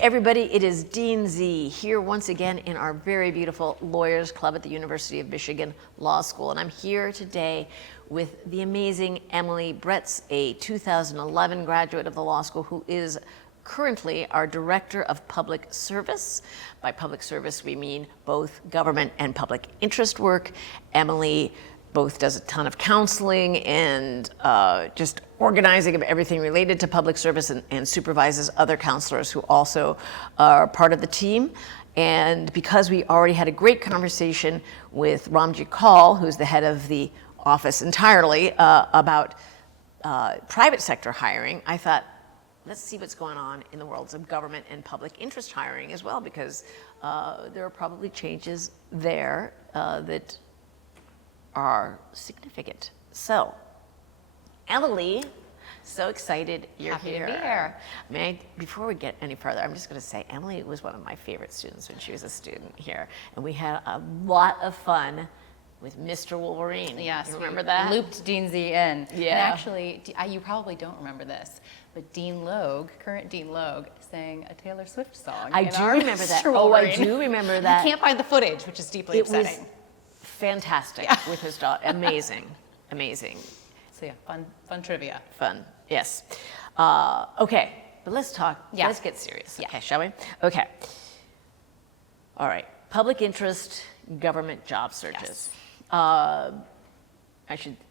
everybody, it is Dean Z here once again in our very beautiful Lawyers Club at the University of Michigan Law School. And I'm here today with the amazing Emily Bretz, a 2011 graduate of the law school who is currently our Director of Public Service. By public service, we mean both government and public interest work. Emily both does a ton of counseling and just organizing of everything related to public service and supervises other counselors who also are part of the team. And because we already had a great conversation with Ramji Kaul, who's the head of the office entirely, about private sector hiring, I thought, let's see what's going on in the worlds of government and public interest hiring as well, because there are probably changes there that are significant. So, Emily, so excited you're Happy here. to be here. Before we get any further, I'm just going to say Emily was one of my favorite students when she was a student here, and we had a lot of fun with Mr. Wolverine. Yes, you remember that? Looped Dean Z in. Yeah. And actually, you probably don't remember this, but Dean Logue, current Dean Logue, sang a Taylor Swift song. I do remember that. Oh, I do remember that. You can't find the footage, which is deeply upsetting. Was fantastic with his daughter. Amazing, amazing. So yeah, fun trivia. Fun, yes. Okay, but let's talk, let's get serious, okay, shall we? Okay. All right, public interest government job searches. Yes.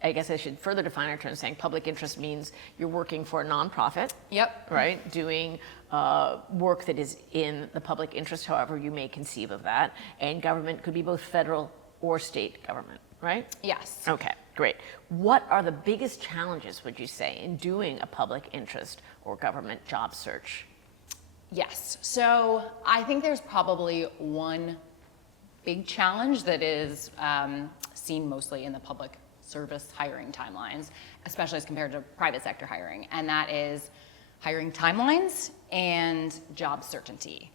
I guess I should further define our term, saying public interest means you're working for a nonprofit. Yep. Right, doing work that is in the public interest, however you may conceive of that, and government could be both federal or state government, right? Yes. Okay, great. What are the biggest challenges, would you say, in doing a public interest or government job search? Yes. So I think there's probably one big challenge that is seen mostly in the public service hiring timelines, especially as compared to private sector hiring, and that is hiring timelines and job certainty.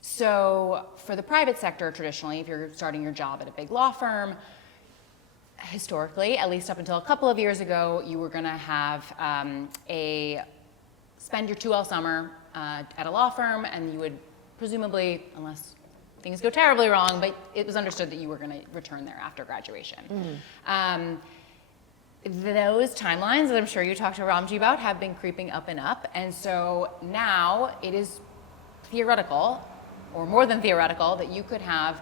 So for the private sector, traditionally, if you're starting your job at a big law firm, historically, at least up until a couple of years ago, you were going to have spend your 2L summer at a law firm, and you would presumably, unless things go terribly wrong, but it was understood that you were going to return there after graduation. Those timelines that I'm sure you talked to Ramji about have been creeping up and up, and so now it is theoretical, or more than theoretical, that you could have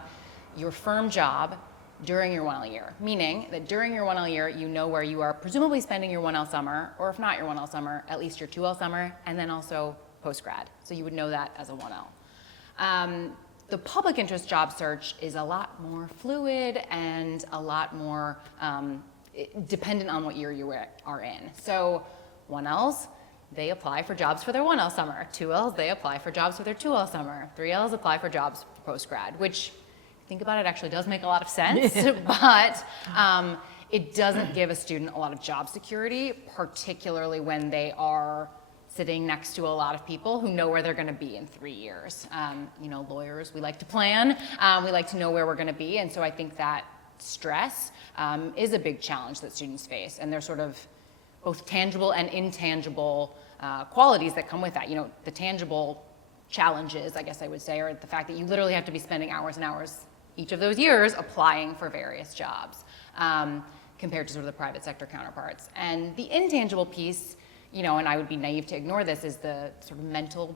your firm job during your 1L year, meaning that during your 1L year, you know where you are presumably spending your 1L summer, or if not your 1L summer, at least your 2L summer, and then also post-grad. So you would know that as a 1L. The public interest job search is a lot more fluid and a lot more dependent on what year you are in. So 1Ls, they apply for jobs for their 1L summer. 2Ls, they apply for jobs for their 2L summer. 3Ls apply for jobs post-grad, which, think about it, actually does make a lot of sense, but it doesn't give a student a lot of job security, particularly when they are sitting next to a lot of people who know where they're going to be in 3 years. You know, lawyers, we like to plan. We like to know where we're going to be, and so I think that stress is a big challenge that students face, and they're sort of both tangible and intangible qualities that come with that. You know, the tangible challenges, I guess I would say, are the fact that you literally have to be spending hours and hours each of those years applying for various jobs compared to sort of the private sector counterparts. And the intangible piece, you know, and I would be naive to ignore this, is the sort of mental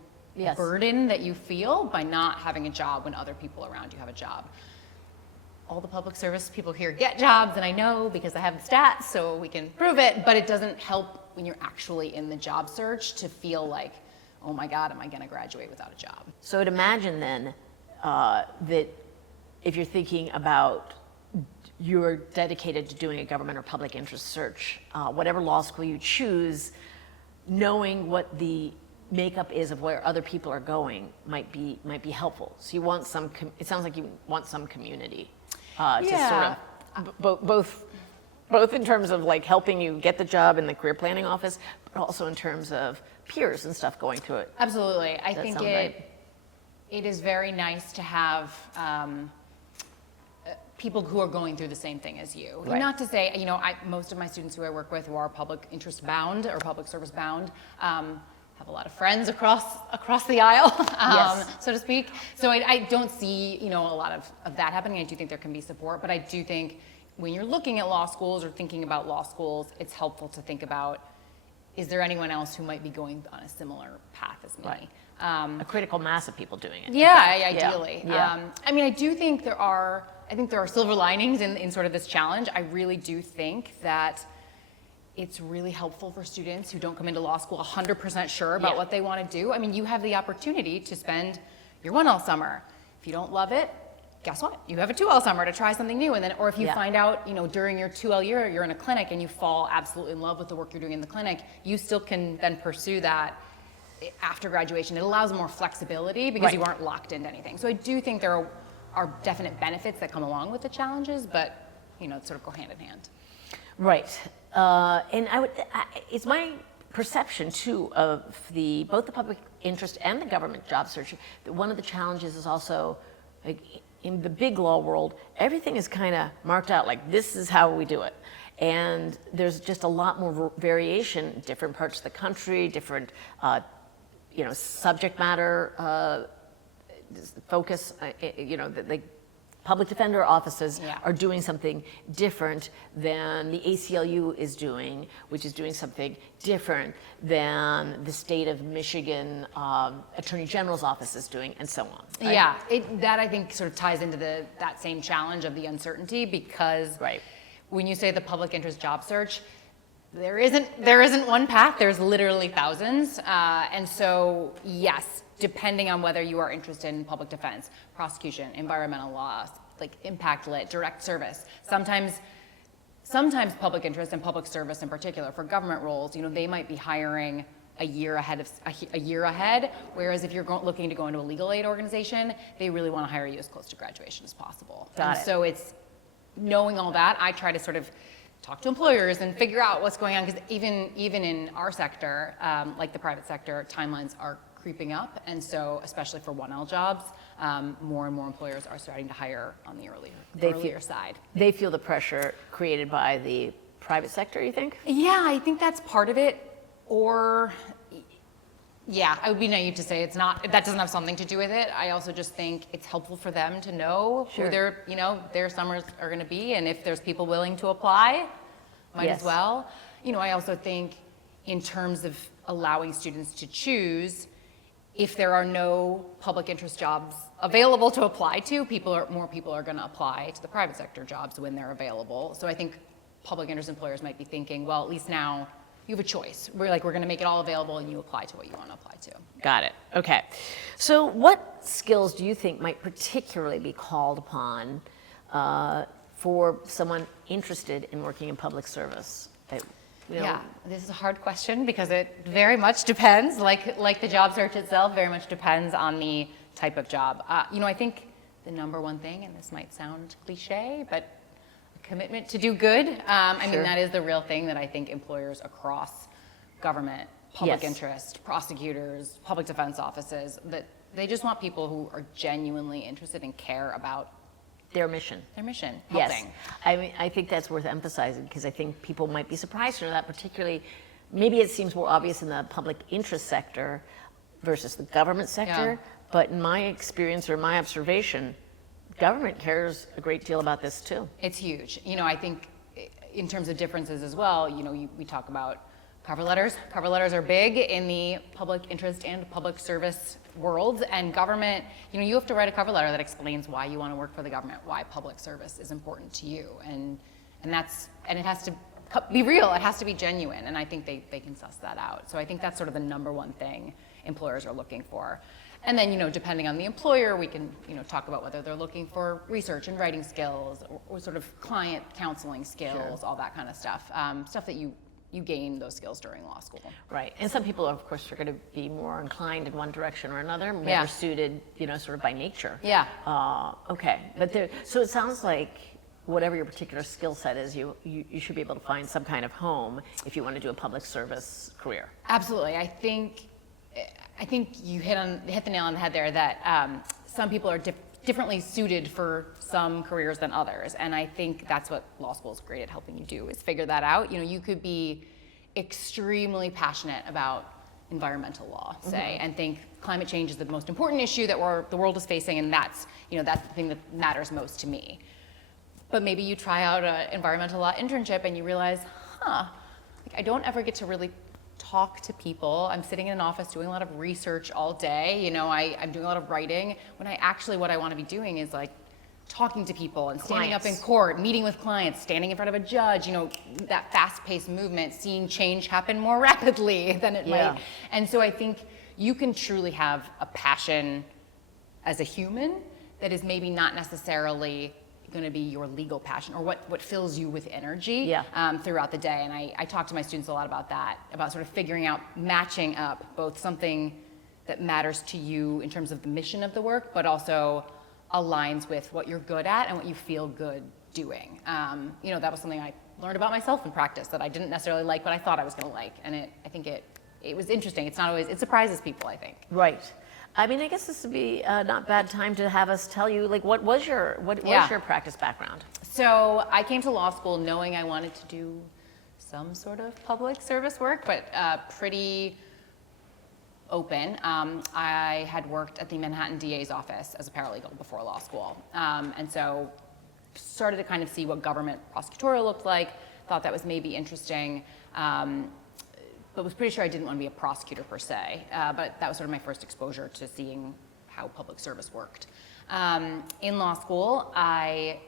burden that you feel by not having a job when other people around you have a job. All the public service people here get jobs, and I know because I have the stats, so we can prove it, but it doesn't help when you're actually in the job search to feel like, oh my God, am I going to graduate without a job? So I'd imagine then that if you're thinking about you're dedicated to doing a government or public interest search, whatever law school you choose, knowing what the makeup is of where other people are going might be helpful. So you want some, it sounds like you want some community. To sort of both in terms of like helping you get the job in the career planning office, but also in terms of peers and stuff going through it. Absolutely. I think it is very nice to have people who are going through the same thing as you. Right. Not to say, you know, most of my students who I work with who are public interest bound or public service bound have a lot of friends across the aisle, Yes. so to speak. So I don't see, a lot of that happening. I do think there can be support, but I do think when you're looking at law schools or thinking about law schools, it's helpful to think about, is there anyone else who might be going on a similar path as me? Right. A critical mass of people doing it. Yeah, ideally. Yeah. I do think there are silver linings in sort of this challenge. I really do think that it's really helpful for students who don't come into law school 100% sure about what they want to do. You have the opportunity to spend your 1L summer. If you don't love it, guess what? You have a 2L summer to try something new. And then, or if you find out, during your 2L year, you're in a clinic and you fall absolutely in love with the work you're doing in the clinic, you still can then pursue that after graduation. It allows more flexibility because you aren't locked into anything. So I do think there are definite benefits that come along with the challenges, but, it sort of go hand in hand. Right. And it's my perception too of both the public interest and the government job search that one of the challenges is also, like, in the big law world, everything is kind of marked out like this is how we do it. And there's just a lot more variation in different parts of the country, different, subject matter focus. The public defender offices are doing something different than the ACLU is doing, which is doing something different than the state of Michigan Attorney General's office is doing, and so on. Right? Yeah, that I think sort of ties into that same challenge of the uncertainty, because when you say the public interest job search, there isn't one path. There's literally thousands, and so yes, depending on whether you are interested in public defense, prosecution, environmental law, like impact lit, direct service. Sometimes public interest and public service in particular for government roles, they might be hiring a year ahead. Whereas if you're looking to go into a legal aid organization, they really want to hire you as close to graduation as possible. So it's knowing all that. I try to sort of talk to employers and figure out what's going on, because even in our sector, like the private sector, timelines are creeping up, and so especially for 1L jobs, more and more employers are starting to hire on the earlier side. They feel the pressure created by the private sector, you think? Yeah, I think that's part of it. Or, yeah, I would be naive to say it's not. That doesn't have something to do with it. I also just think it's helpful for them to know who their summers are going to be, and if there's people willing to apply, might as well. I also think in terms of allowing students to choose, if there are no public interest jobs available to apply to, more people are going to apply to the private sector jobs when they're available. So I think public interest employers might be thinking, well, at least now you have a choice. We're going to make it all available, and you apply to what you want to apply to. Got it. Okay. So what skills do you think might particularly be called upon for someone interested in working in public service? Yeah, this is a hard question because it very much depends, like the job search itself, very much depends on the type of job. I think the number one thing, and this might sound cliche, but a commitment to do good. That is the real thing that I think employers across government, public interest, prosecutors, public defense offices, that they just want people who are genuinely interested and care about their mission. Helping. Yes. I think that's worth emphasizing, because I think people might be surprised to know that, particularly, maybe it seems more obvious in the public interest sector versus the government sector, but in my experience or my observation, government cares a great deal about this too. It's huge. I think in terms of differences as well, we talk about cover letters. Cover letters are big in the public interest and public service worlds, and government, you have to write a cover letter that explains why you want to work for the government, why public service is important to you, and it has to be real, it has to be genuine, and I think they can suss that out. So I think that's sort of the number one thing employers are looking for. And then, depending on the employer, we can, talk about whether they're looking for research and writing skills, or sort of client counseling skills, all that kind of stuff, stuff that you gain those skills during law school. Right. And some people, of course, are going to be more inclined in one direction or another, better suited, sort of by nature. Yeah. Okay. But so it sounds like whatever your particular skill set is, you should be able to find some kind of home if you want to do a public service career. Absolutely. I think you hit the nail on the head there, that some people are differently suited for some careers than others, and I think that's what law school is great at helping you do, is figure that out. You could be extremely passionate about environmental law, say, and think climate change is the most important issue that the world is facing, and that's the thing that matters most to me. But maybe you try out an environmental law internship and you realize, I don't ever get to really talk to people. I'm sitting in an office doing a lot of research all day. I'm doing a lot of writing, when what I want to be doing is like talking to people and standing up in court, meeting with clients, standing in front of a judge, that fast-paced movement, seeing change happen more rapidly than it might. And so I think you can truly have a passion as a human that is maybe not necessarily going to be your legal passion or what fills you with energy throughout the day. And I talk to my students a lot about that, about sort of figuring out, matching up both something that matters to you in terms of the mission of the work, but also aligns with what you're good at and what you feel good doing. That was something I learned about myself in practice that I didn't necessarily like, but I thought I was going to like. And I think it was interesting. It's not always, it surprises people, I think. Right. I mean, I guess this would be not bad time to have us tell you, like, what was your practice background? So I came to law school knowing I wanted to do some sort of public service work, but pretty open. I had worked at the Manhattan DA's office as a paralegal before law school. And so started to kind of see what government prosecutorial looked like, thought that was maybe interesting, but was pretty sure I didn't want to be a prosecutor per se. But that was sort of my first exposure to seeing how public service worked. In law school, I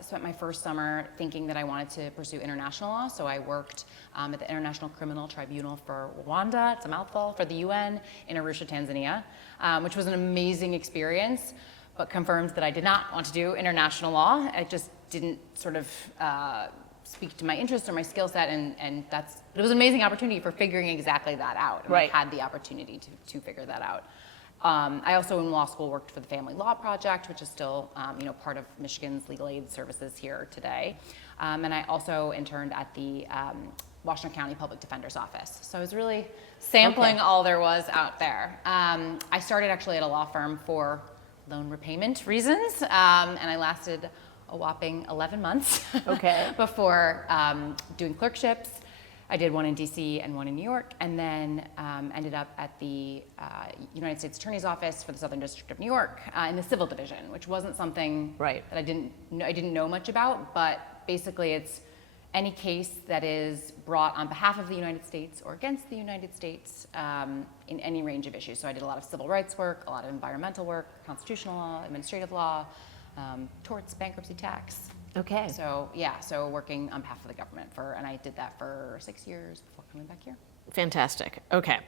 spent my first summer thinking that I wanted to pursue international law. So I worked at the International Criminal Tribunal for Rwanda, it's a mouthful, for the UN in Arusha, Tanzania, which was an amazing experience, but confirmed that I did not want to do international law. It just didn't sort of speak to my interests or my skill set, and it was an amazing opportunity for figuring exactly that out. And I had the opportunity to figure that out. I also in law school worked for the Family Law Project, which is still part of Michigan's legal aid services here today. And I also interned at the Washington County Public Defender's Office. So I was really sampling all there was out there. I started actually at a law firm for loan repayment reasons, and I lasted a whopping 11 months before doing clerkships. I did one in DC and one in New York, and then ended up at the United States Attorney's Office for the Southern District of New York in the civil division, which wasn't something that I didn't know much about, but basically it's any case that is brought on behalf of the United States or against the United States in any range of issues. So I did a lot of civil rights work, a lot of environmental work, constitutional law, administrative law, torts, bankruptcy, tax. Okay. So working on behalf of the government and I did that for 6 years before coming back here. Fantastic. Okay.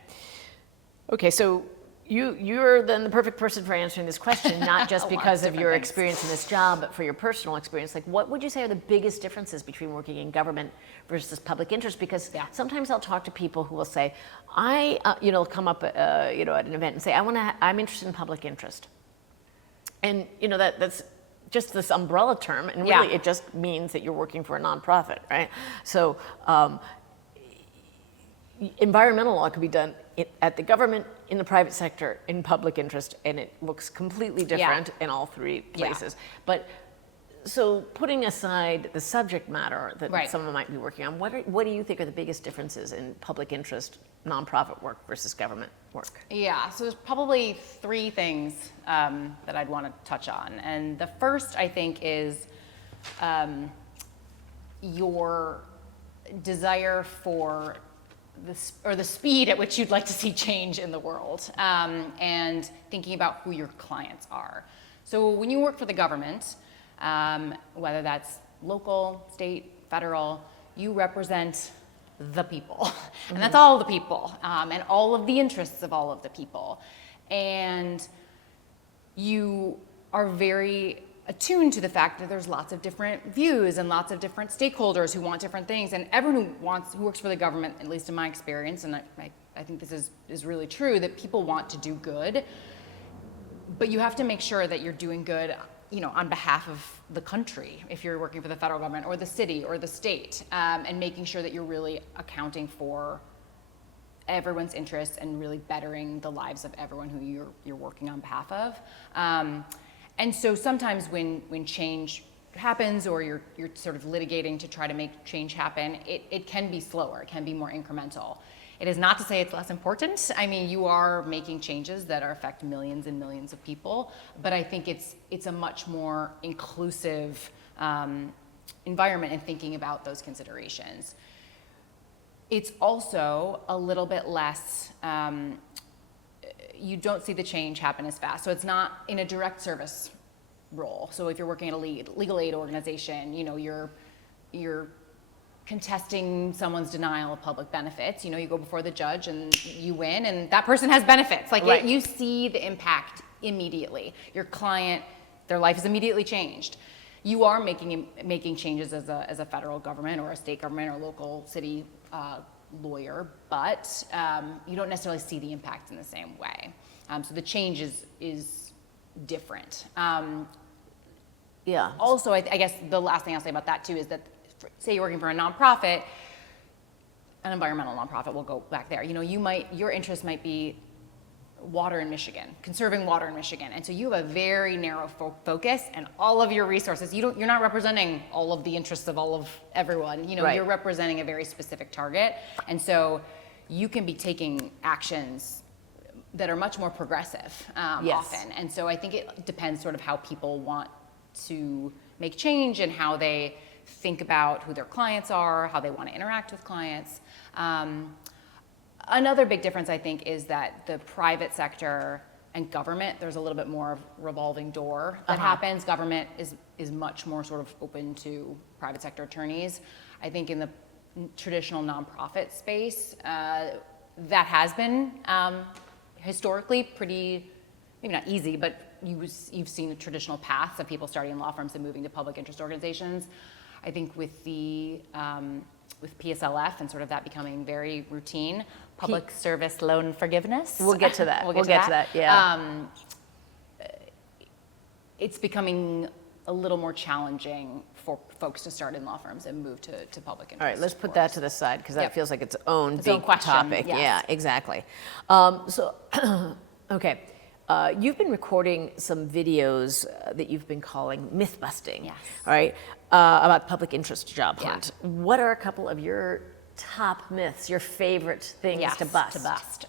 So you're then the perfect person for answering this question, not just because of your experience in this job, but for your personal experience. Like, what would you say are the biggest differences between working in government versus public interest? Because sometimes I'll talk to people who will say, come up, at an event and say, I'm interested in public interest. And, that's just this umbrella term, and really it just means that you're working for a nonprofit, right? So environmental law could be done at the government, in the private sector, in public interest, and it looks completely different in all three places. But so putting aside the subject matter that someone might be working on, what do you think are the biggest differences in public interest nonprofit work versus government work? Yeah, so there's probably three things that I'd want to touch on. And the first, I think, is your desire for the speed at which you'd like to see change in the world, and thinking about who your clients are. So when you work for the government, whether that's local, state, federal, you represent the people. And that's all the people, and all of the interests of all of the people. And you are very attuned to the fact that there's lots of different views and lots of different stakeholders who want different things. And everyone who works for the government, at least in my experience, and I think this is really true, that people want to do good, but you have to make sure that you're doing good on behalf of the country, if you're working for the federal government or the city or the state, and making sure that you're really accounting for everyone's interests and really bettering the lives of everyone who you're working on behalf of. And so sometimes when change happens, or you're sort of litigating to try to make change happen, it can be slower, it can be more incremental. It is not to say it's less important. I mean, you are making changes that affect millions and millions of people, but I think it's a much more inclusive environment in thinking about those considerations. It's also a little bit less, you don't see the change happen as fast. So it's not in a direct service role. So if you're working at a legal aid organization, you know, you're contesting someone's denial of public benefits. You know, you go before the judge and you win, and that person has benefits. Like right. you see the impact immediately. Your client, their life is immediately changed. You are making changes as a federal government or a state government or local city lawyer, but you don't necessarily see the impact in the same way. So the change is different. Yeah. Also, I guess the last thing I'll say about that too is that, say you're working for a nonprofit, an environmental nonprofit, we'll go back there. You know, your interest might be water in Michigan, conserving water in Michigan, and so you have a very narrow focus, and all of your resources. You're not representing all of the interests of all of everyone. You know, right. You're representing a very specific target, and so you can be taking actions that are much more progressive yes. often. And so I think it depends sort of how people want to make change and how they think about who their clients are, how they want to interact with clients. Another big difference, I think, is that the private sector and government, there's a little bit more of revolving door that happens. Government is much more sort of open to private sector attorneys. I think in the traditional nonprofit space, that has been historically pretty, maybe not easy, but you've seen the traditional paths of people starting in law firms and moving to public interest organizations. I think with with PSLF and sort of that becoming very routine, public service loan forgiveness. We'll get to that. We'll get to that. Yeah. It's becoming a little more challenging for folks to start in law firms and move to public interest. All right, let's put that to the side because that feels like its own big question, topic. yes. Yeah, exactly. Okay. You've been recording some videos that you've been calling Mythbusting, yes. all right, about public interest job Yeah. hunt. What are a couple of your top myths, your favorite things to bust?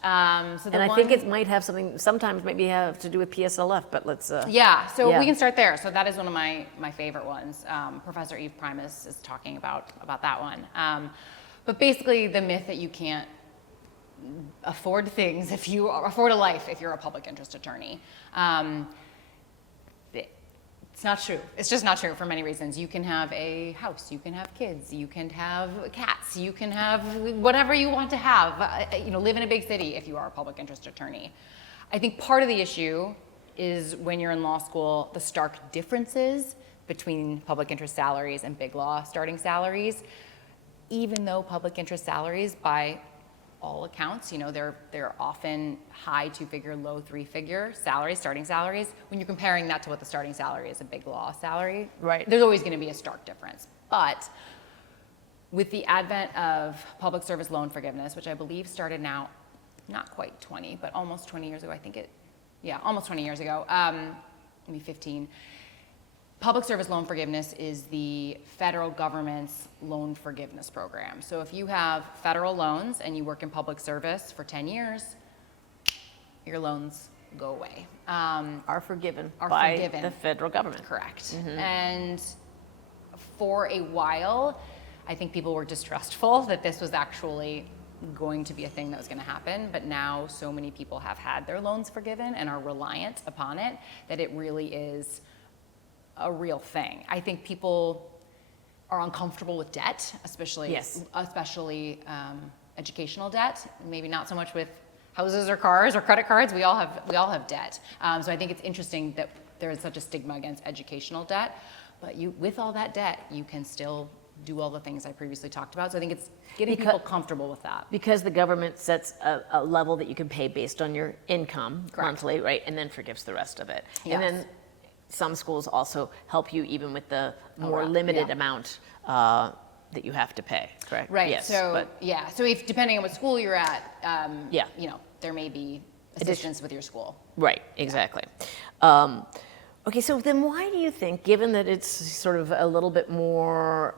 I think it might have something, sometimes maybe have to do with PSLF, but let's... we can start there. So that is one of my favorite ones. Professor Eve Primus is talking about that one. But basically the myth that you can't afford things afford a life if you're a public interest attorney. It's not true. It's just not true for many reasons. You can have a house, you can have kids, you can have cats, you can have whatever you want to have, live in a big city if you are a public interest attorney. I think part of the issue is when you're in law school, the stark differences between public interest salaries and big law starting salaries. Even though public interest salaries, by all accounts, they're often high two-figure, low three-figure salaries, starting salaries. When you're comparing that to what the starting salary is, a big law salary, right? There's always going to be a stark difference. But with the advent of public service loan forgiveness, which I believe started now, not quite 20, but almost 20 years ago, almost 20 years ago, maybe 15. Public service loan forgiveness is the federal government's loan forgiveness program. So if you have federal loans and you work in public service for 10 years, your loans go away. Are forgiven by the federal government. Correct. Mm-hmm. And for a while, I think people were distrustful that this was actually going to be a thing that was going to happen, but now so many people have had their loans forgiven and are reliant upon it that it really is a real thing. I think people are uncomfortable with debt, especially educational debt. Maybe not so much with houses or cars or credit cards. We all have debt. So I think it's interesting that there is such a stigma against educational debt. But with all that debt, you can still do all the things I previously talked about. So I think it's getting people comfortable with that. Because the government sets a level that you can pay based on your income monthly, right? And then forgives the rest of it. Yes. And then some schools also help you even with the more limited amount that you have to pay, correct? Right. Yes, so if depending on what school you're at, there may be assistance with your school. Right. Exactly. Okay, so then why do you think, given that it's sort of a little bit more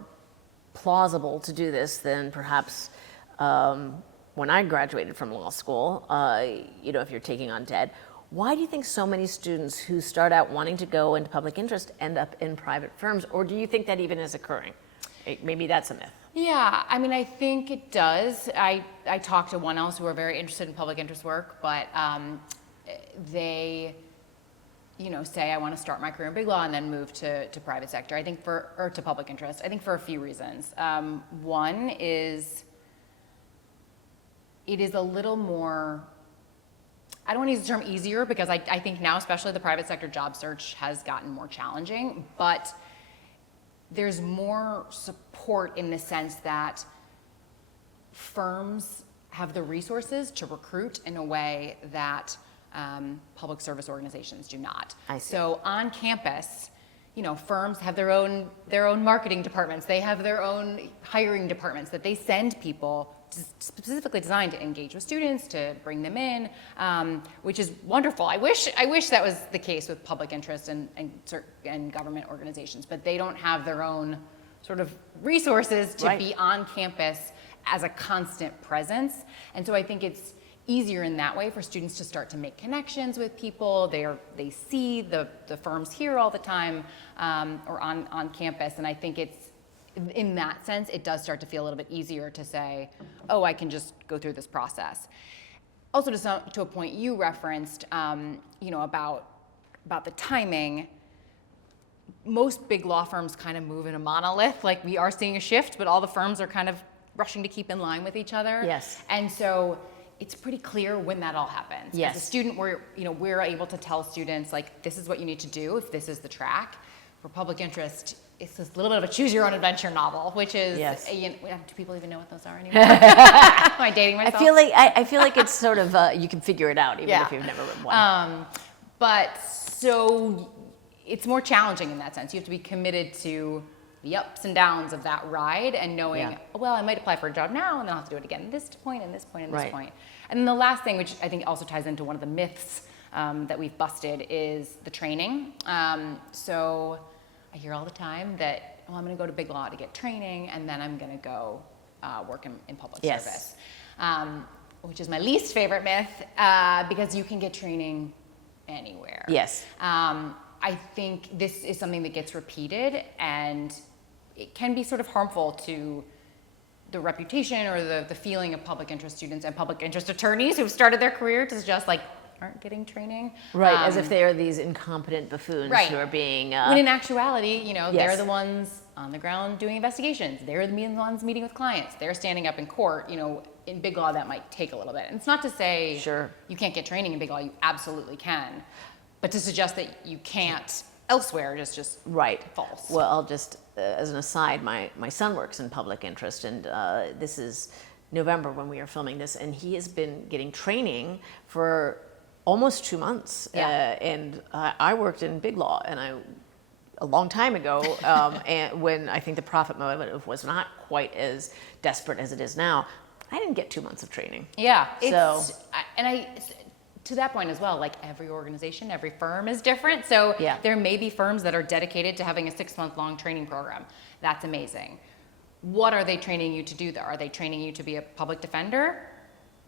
plausible to do this than perhaps when I graduated from law school, if you're taking on debt, why do you think so many students who start out wanting to go into public interest end up in private firms? Or do you think that even is occurring? Maybe that's a myth. Yeah, I mean, I think it does. I talked to one else who are very interested in public interest work, but they, say I want to start my career in big law and then move to private sector. I think or to public interest. I think for a few reasons. One is it is a little more, I don't want to use the term easier because I think now, especially the private sector job search has gotten more challenging, but there's more support in the sense that firms have the resources to recruit in a way that public service organizations do not. I see. So on campus, firms have their own marketing departments. They have their own hiring departments that they send people specifically designed to engage with students, to bring them in, which is wonderful. I wish that was the case with public interest and government organizations, but they don't have their own sort of resources to be on campus as a constant presence. And so I think it's easier in that way for students to start to make connections with people. They see the firms here all the time or on campus, and I think it's, in that sense, it does start to feel a little bit easier to say, oh, I can just go through this process. Also, to a point you referenced, about the timing, most big law firms kind of move in a monolith. Like, we are seeing a shift, but all the firms are kind of rushing to keep in line with each other. Yes. And so it's pretty clear when that all happens. Yes. As a student, we're able to tell students, like, this is what you need to do if this is the track. For public interest, it's this little bit of a choose-your-own-adventure novel, which is, do people even know what those are anymore? Am I dating myself? I feel like it's sort of, you can figure it out even if you've never read one. But so it's more challenging in that sense. You have to be committed to the ups and downs of that ride and knowing, well, I might apply for a job now and then I'll have to do it again at this point and this point and this point. And then the last thing, which I think also ties into one of the myths that we've busted, is the training. So I hear all the time that, I'm going to go to big law to get training, and then I'm going to go work in public service, which is my least favorite myth, because you can get training anywhere. Yes. I think this is something that gets repeated, and it can be sort of harmful to the reputation or the feeling of public interest students and public interest attorneys who've started their career to just aren't getting training. Right, as if they are these incompetent buffoons who are being... when in actuality, they're the ones on the ground doing investigations. They're the ones meeting with clients. They're standing up in court. In big law, that might take a little bit. And it's not to say you can't get training in big law. You absolutely can. But to suggest that you can't elsewhere is just false. Well, I'll just, as an aside, my son works in public interest, and this is November when we are filming this, and he has been getting training for almost 2 months. And I worked in big law, and a long time ago, and when I think the profit motive was not quite as desperate as it is now, I didn't get 2 months of training. Yeah. So, to that point as well, every organization, every firm is different. So there may be firms that are dedicated to having a 6-month-long training program. That's amazing. What are they training you to do, though? Are they training you to be a public defender?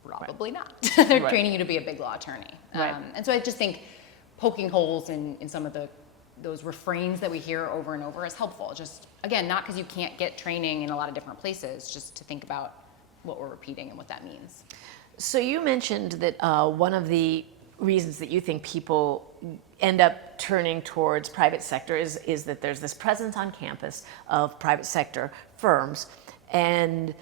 Probably not. They're training you to be a big law attorney. And so I just think poking holes in some of those refrains that we hear over and over is helpful. Just, again, not because you can't get training in a lot of different places, just to think about what we're repeating and what that means. So you mentioned that one of the reasons that you think people end up turning towards private sector is that there's this presence on campus of private sector firms, and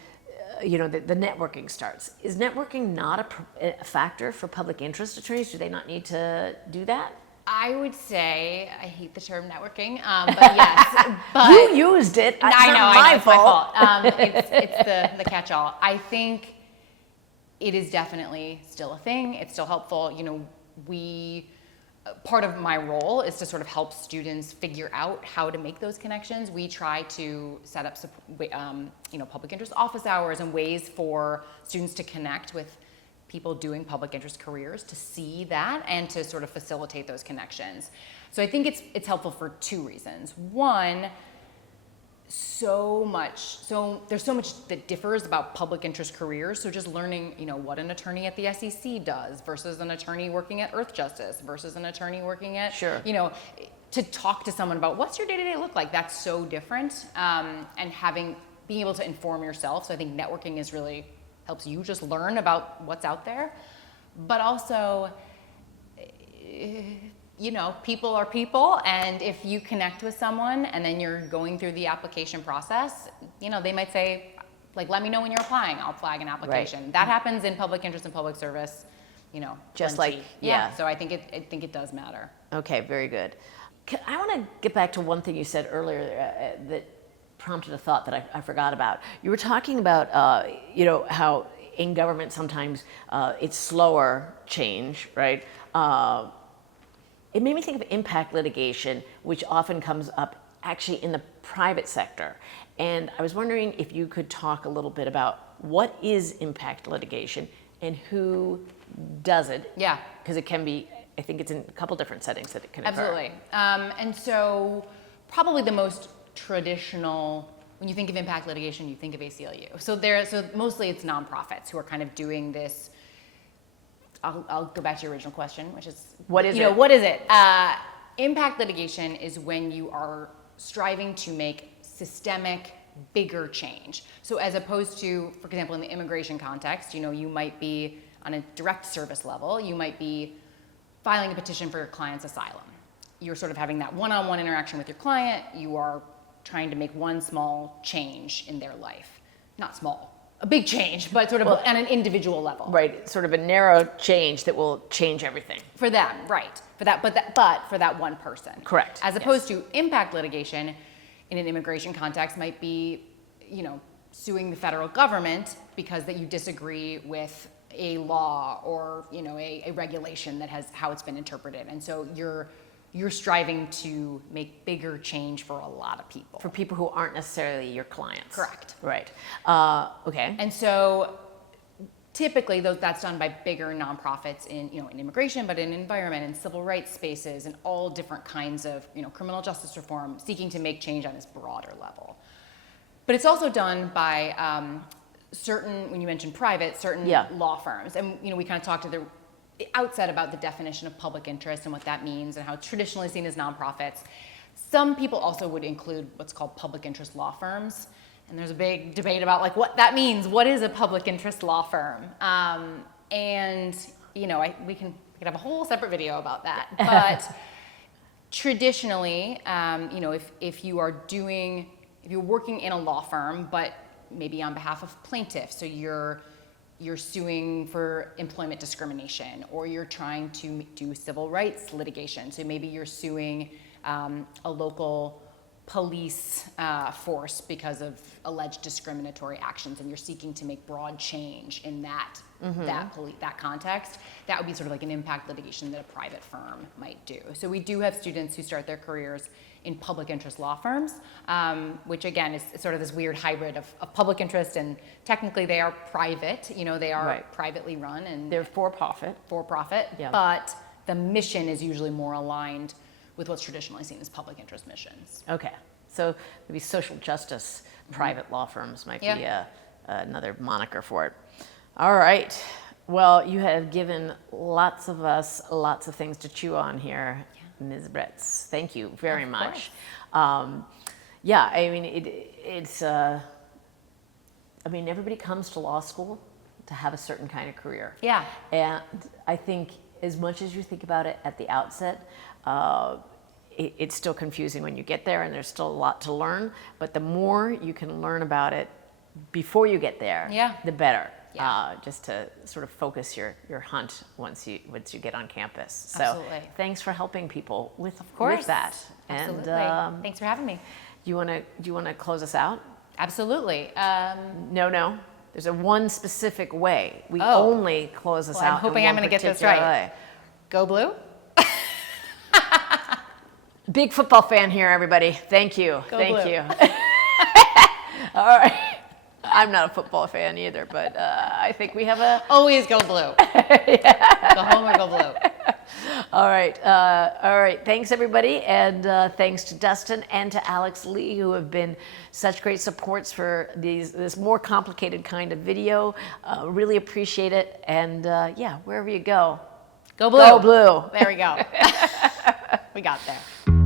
the networking starts. Is networking not a factor for public interest attorneys? Do they not need to do that? I would say, I hate the term networking, but yes. But you used it. It's I know, not my it's my fault. It's the catch-all. I think it is definitely still a thing. It's still helpful. Part of my role is to sort of help students figure out how to make those connections. We try to set up, public interest office hours and ways for students to connect with people doing public interest careers, to see that and to sort of facilitate those connections. So I think it's helpful for two reasons. One, there's so much that differs about public interest careers. So just learning, what an attorney at the SEC does versus an attorney working at Earth Justice versus an attorney working at, to talk to someone about what's your day-to-day look like. That's so different. And being able to inform yourself. So I think networking really helps you just learn about what's out there. But also, people are people, and if you connect with someone and then you're going through the application process, they might say, let me know when you're applying, I'll flag an application. Right. That happens in public interest and public service, just So I think it does matter. Okay, very good. I want to get back to one thing you said earlier that prompted a thought that I forgot about. You were talking about, how in government sometimes it's slower change, right? It made me think of impact litigation, which often comes up actually in the private sector. And I was wondering if you could talk a little bit about what is impact litigation and who does it. Yeah. Because it can be, I think it's in a couple different settings that it can occur. Absolutely. And so probably the most traditional, when you think of impact litigation, you think of ACLU. So mostly it's nonprofits who are kind of doing this. I'll go back to your original question, which is, what is it? What is it? Impact litigation is when you are striving to make systemic, bigger change. So as opposed to, for example, in the immigration context, you might be on a direct service level, you might be filing a petition for your client's asylum. You're sort of having that one-on-one interaction with your client. You are trying to make one small change in their life. Not small, a big change, but sort of on an individual level. Right, sort of a narrow change that will change everything. For them, right. But for that one person. Correct. As opposed to impact litigation in an immigration context might be, suing the federal government because that you disagree with a law or, a regulation that has how it's been interpreted. And so you're striving to make bigger change for a lot of people. For people who aren't necessarily your clients. Correct. Right. Okay. And so typically that's done by bigger nonprofits in immigration, but in environment and civil rights spaces and all different kinds of, criminal justice reform, seeking to make change on this broader level. But it's also done by certain, when you mentioned private, certain law firms. And, we kind of talked at the outset about the definition of public interest and what that means and how it's traditionally seen as nonprofits. Some people also would include what's called public interest law firms. And there's a big debate about what that means. What is a public interest law firm? And, we could have a whole separate video about that. But traditionally, if you're working in a law firm, but maybe on behalf of plaintiffs, so you're suing for employment discrimination, or you're trying to do civil rights litigation. So maybe you're suing a local police force because of alleged discriminatory actions, and you're seeking to make broad change in that context. That would be sort of like an impact litigation that a private firm might do. So we do have students who start their careers in public interest law firms, which again is sort of this weird hybrid of public interest, and technically they are private. They are privately run and they're for profit. But the mission is usually more aligned with what's traditionally seen as public interest missions. Okay, so maybe social justice private law firms might be another moniker for it. All right. Well, you have given lots of us lots of things to chew on here, Ms. Bretz. Thank you very much. Everybody comes to law school to have a certain kind of career. Yeah. And I think as much as you think about it at the outset, it's still confusing when you get there, and there's still a lot to learn. But the more you can learn about it before you get there, the better. Just to sort of focus your hunt once you get on campus. So Absolutely. Thanks for helping people with that. Absolutely. And thanks for having me. Do you want to close us out? Absolutely. No. There's one specific way. We only close us out. I'm hoping I'm going to get this right. Way. Go Blue. Big football fan here, everybody. Thank you. Go Blue. You. All right. I'm not a football fan either, but I think we have a... Always go blue. Go home or go blue. All right. Thanks, everybody. And thanks to Dustin and to Alex Lee, who have been such great supports for this more complicated kind of video. Really appreciate it. And yeah, wherever you go, Go blue. go blue. There we go. We got there.